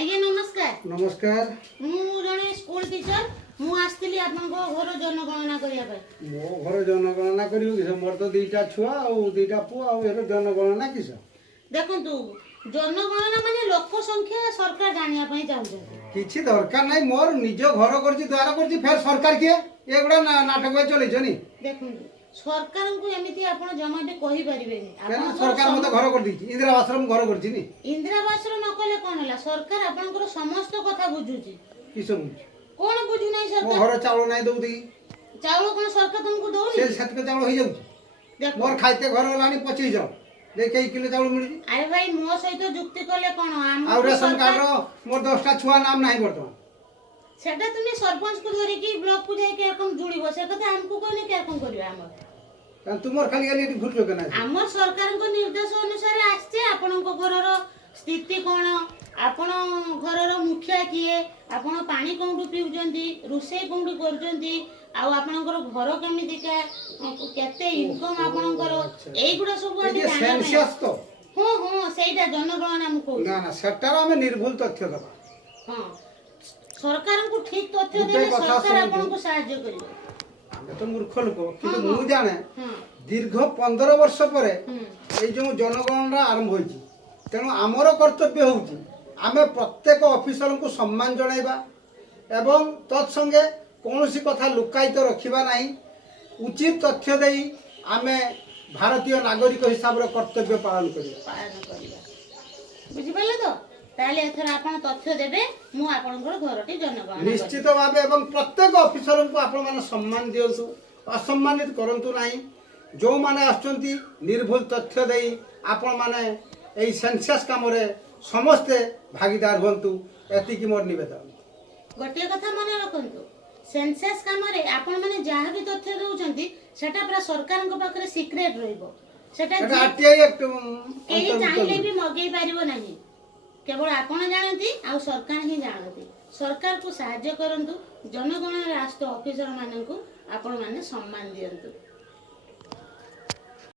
आज्ञा नमस्कार। नमस्कार। मु जने स्कूल टीचर मु आस्तिली आपनको घर जनगणना करिया पे। मो घर जनगणना करियो किस मोर तो दुईटा छुआ और दुईटा पुआ और एरो जनगणना किस देखंतु जनगणना माने लोक संख्या सरकार जानिया पई चाहू किछि दरकार नै मोर निज घर करछि द्वारा करछि फेर सरकार के एगुडा नाटक चलै छनी। देखंतु सरकार को एमिति आपण जमा भी कहि परिबेनी। आपण सरकार मते घर कर दिछि इंदिरा आश्रम घर करछि नी। इंदिरा आश्रम न कले कोन होला सरकार आपनकर समस्त कथा बुझुछि। किस बुझ कोन बुझु नै सरकार। मो घर चावल नै दउ दी चावल कोन सरकार तुमको दउनी। से सतक चावल होई जाउ मोर खाइते घर लानी 25 जाउ देखे किलो चावल मिली। अरे भाई मो सहित जुक्ति कले कोन हम आ रेशन कार्ड रो मोर 10टा छुआ नाम नाही बर्तमान सेटा तुनी सरपंच को धरि की ब्लॉक को जाय के रकम जुड़िबो से कथा हमको कोने के रकम करबे हमर तुमर खाली खाली एटी घुरलो केना हमर सरकार को निर्देश अनुसार आछे आपन को घर रो स्थिति कोन आपण घर रो मुखिया किए आपण पानी कोंडु पिउजंती रुसे कोंडु करजंती आ आपन घर केमिति का केते इनकम आपन कर एई गुडा सब आदि सेंसस तो हो सेटा जनगणना हम को ना ना सेटार हम निर्भुल तथ्य दबा। हां सरकार को ठीक तथ्य देले सरकार आपन को सहायता करिवे। हम तो मूर्ख लोक किंतु मु जाने दीर्घ 15 वर्ष परे ए जो जनगणना आरंभ होईची तेणु आमर कर्तव्य होउची आमे प्रत्येक ऑफिसर को सम्मान जणाइबा एवं तत्संगे कौनसी कथा लुकायित रखिबा नाही उचित तथ्य देई आमे भारतीय नागरिक हिसाब रे कर्तव्य पालन करिबा। बुझि पाले तो ताले एथर आपण तथ्य देबे मु आपनकर घरटी जनगणना निश्चित भाबे एवं प्रत्येक ऑफिसर को आपण माने सम्मान दियंतु असम्मानित करंतु नाही जो माने आछंती निर्भुल तथ्य देई आपण माने एई सेंसस काम रे समस्त भागीदार होंतु एति की मोर निवेदन। गोटे कथा मन रखंतु सेंसस काम रे आपण माने जहा भी तथ्य दउचंती सेटा पूरा सरकार को पाखरे सीक्रेट रहइबो सेटा आरटीआई एक्ट केही चाहिले भी मगेई पारिबो नाही केवल आपण जानती आ सरकार ही जानती। सरकार को सहायता करंतु जनगणना राष्ट्र ऑफिसर मानन को आपण माने सम्मान दियंतु।